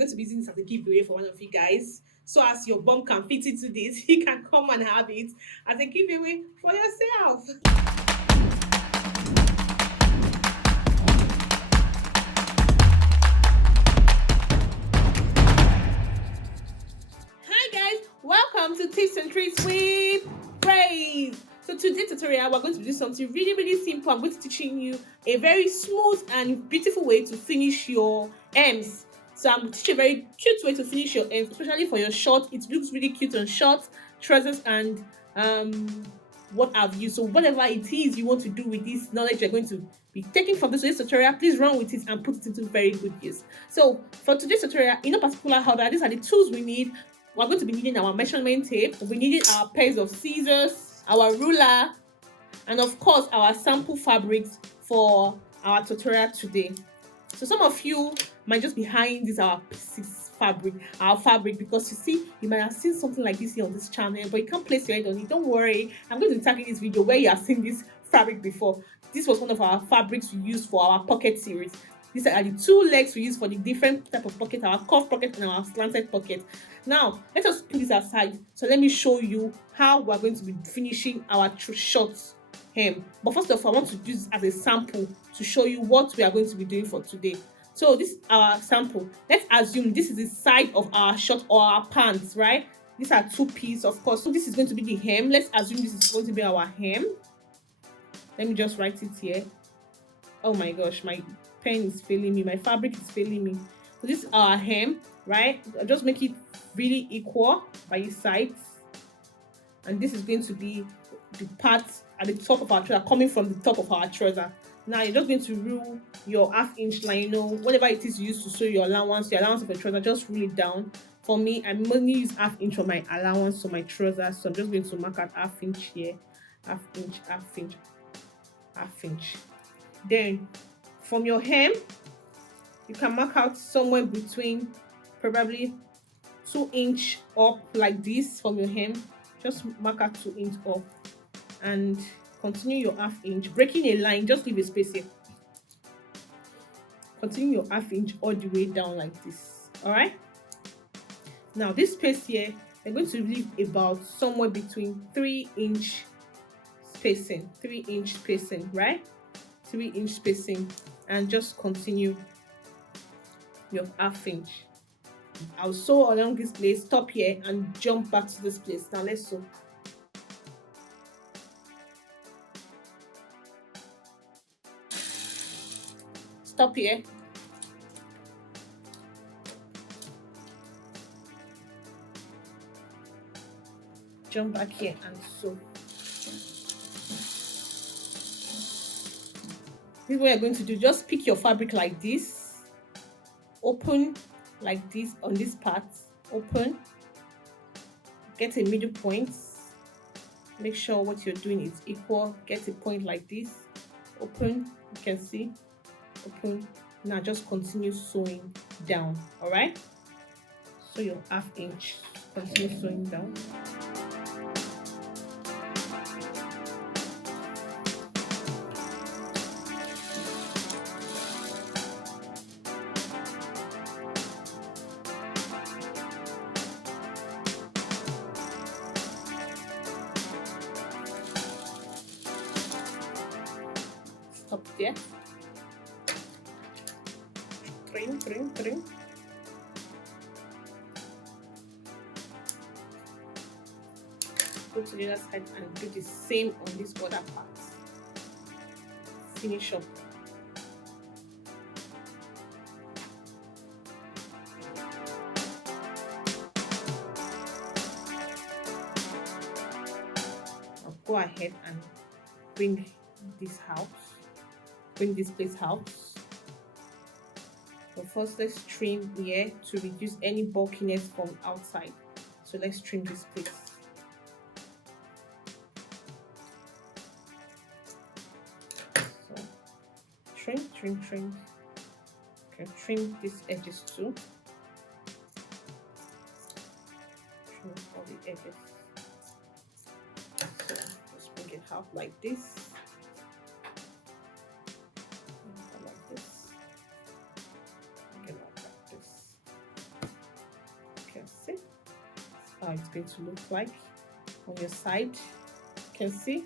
going to be using this as a giveaway for one of you guys. So as your bum can fit into this, you can come and have it as a giveaway for yourself. Hi guys, welcome to Tips and Tricks with Praiz. So today's tutorial, we're going to do something really simple. I'm going to be teaching you a very smooth and beautiful way to finish your M's. So I'm going to teach you a very cute way to finish your M's, especially for your short. It looks really cute on shorts, trousers, and what have you. So whatever it is you want to do with this knowledge you're going to be taking from this tutorial, please run with it and put it into very good use. So for today's tutorial, in no particular order, these are the tools we need. We're going to be needing our measurement tape, we needed our pairs of scissors, our ruler, and of course our sample fabrics for our tutorial today. So some of you might just be behind this our fabric, because you see, you might have seen something like this here on this channel, but you can't place your head on it. Don't worry, I'm going to be tagging this video where you have seen this fabric before. This was one of our fabrics we used for our pocket series. These are the two legs we use for the different type of pocket, our cuff pocket and our slanted pocket. Now, let us put this aside. So let me show you how we're going to be finishing our short hem. But first of all, I want to use this as a sample to show you what we are going to be doing for today. So this is our sample. Let's assume this is the side of our short or our pants, right? These are two pieces, of course. So this is going to be the hem. Let's assume this is going to be our hem. Let me just write it here. Oh my gosh, my pen is failing me, my fabric is failing me. So this is our hem, right? I'll just make it really equal by its sides, and this is going to be the part at the top of our trouser, coming from the top of our trouser. Now you're just going to rule your half-inch line, you know, whatever it is you use to sew your allowance of your trouser, just rule it down. For me, I mainly use half-inch for my allowance, so my trouser, so I'm just going to mark out half-inch here, half-inch, half-inch, half-inch. Then from your hem, you can mark out somewhere between probably 2 inch up like this from your hem. Just mark out 2 inch up and continue your half-inch, breaking a line, just leave a space here. Continue your half-inch all the way down like this. All right, now this space here, you're going to leave about somewhere between 3-inch spacing, 3-inch spacing, right? 3-inch spacing, and just continue your half-inch. I'll sew along this place, stop here and jump back to this place. Now let's sew. Stop here. Jump back here and sew. This is what you're going to do. Just pick your fabric like this, open like this on this part, open, get a middle point, make sure what you're doing is equal, get a point like this, open, you can see, open. Now just continue sewing down. All right, so your half-inch, continue sewing down. Stop there. Trim. Go to the other side and do the same on this other part. Finish up. I'll go ahead and bring this out. Bring this place out. So first, let's trim here to reduce any bulkiness from outside. So let's trim this place. So trim. Okay, trim these edges too. Trim all the edges. So let's bring it out like this. how it's going to look like on your side. You can see.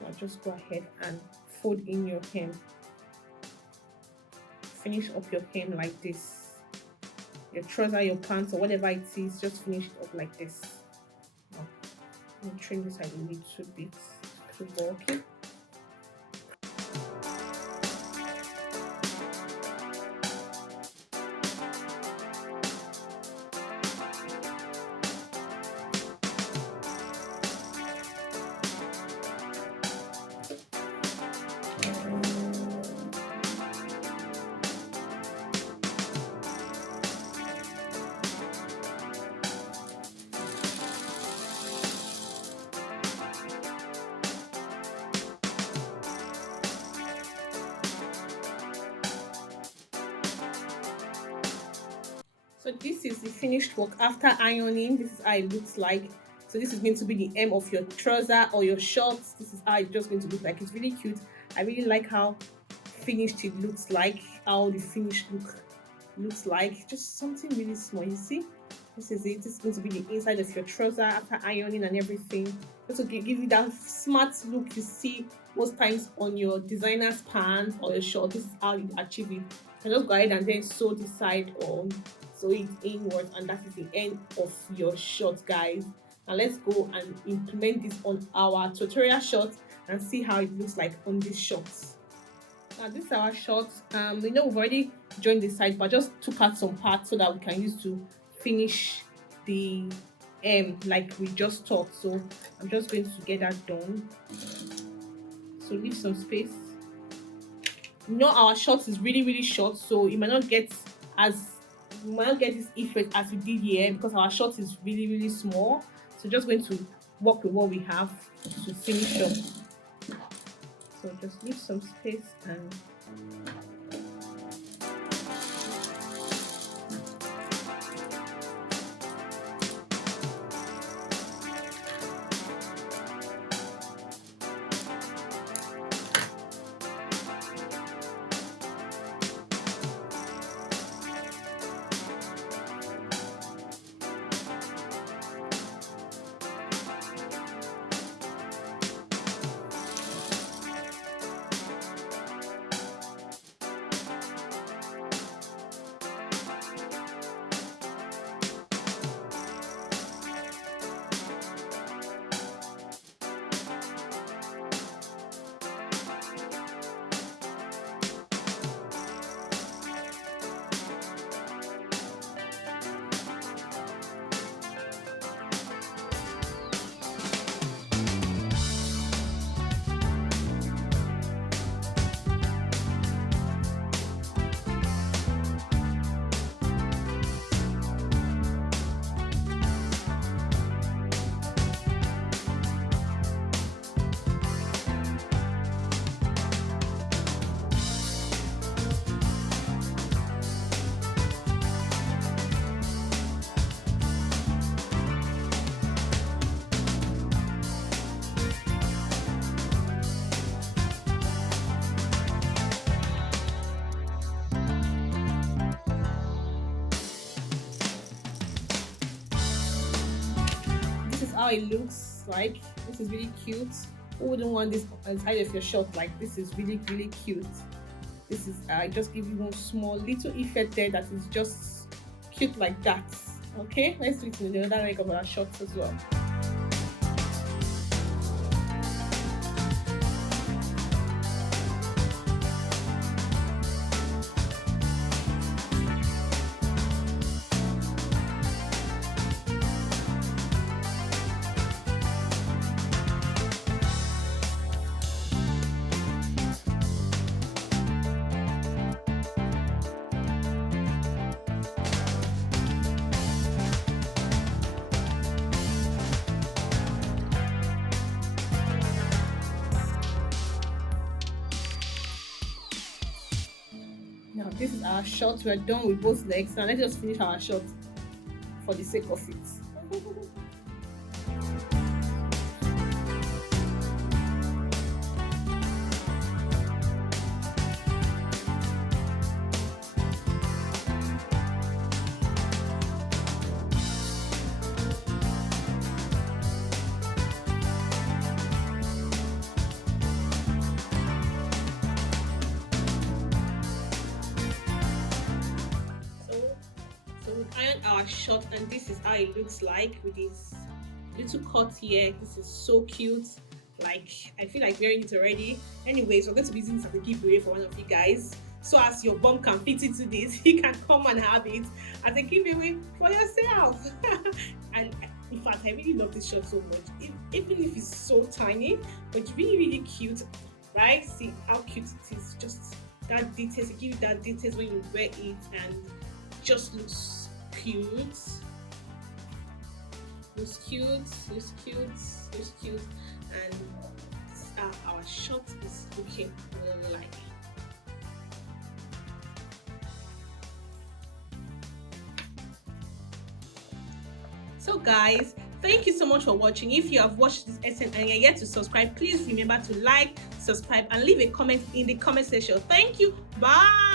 Now just go ahead and fold in your hem. Finish up your hem like this. Your trouser, your pants, or whatever it is, just finish it up like this. Now, I'm going to trim this side a little bit to bulky. So this is the finished work after ironing. This is how it looks like. So this is going to be the hem of your trouser or your shorts. This is how it's just going to look like. It's really cute. I really like how finished it looks like, how the finished look looks like. Just something really small. You see, this is it. This is going to be the inside of your trouser after ironing and everything. Just to give you that smart look you see most times on your designer's pants or your shorts. This is how you achieve it. You can just go ahead and then sew this side on, sew it inwards, and that is the end of your short, guys. Now let's go and implement this on our tutorial short and see how it looks like on these shorts. Now this is our short. We know we've already joined the side, but just took out some parts so that we can use to finish the hem like we just taught. So I'm just going to get that done. So leave some space. You know our short is really short, so you might not get this effect as we did here because our short is really small. So just going to work with what we have to finish up. So just leave some space and how it looks like. This is really cute. Who wouldn't want this inside of your short? Like, this is really cute. This is I just give you one small little effect there that is just cute like that. Okay, let's do it in the other leg of our shorts as well. Now this is our short. We are done with both legs. Now let's just finish our short for the sake of it. So we iron our short, and this is how it looks like with this little cut here. This is so cute. Like, I feel like wearing it already. Anyways, we're going to be using this as a giveaway for one of you guys. So as your bum can fit into this, you can come and have it as a giveaway for yourself. And in fact, I really love this shirt so much. Even if it's so tiny, but it's really, really cute, right? See how cute it is. Just that details, it gives you that details when you wear it, and just looks cute. Looks cute, looks cute, looks cute, and this is how our shot is looking like. So guys, thank you so much for watching. If you have watched this essay and you're yet to subscribe, please remember to like, subscribe, and leave a comment in the comment section. Thank you. Bye.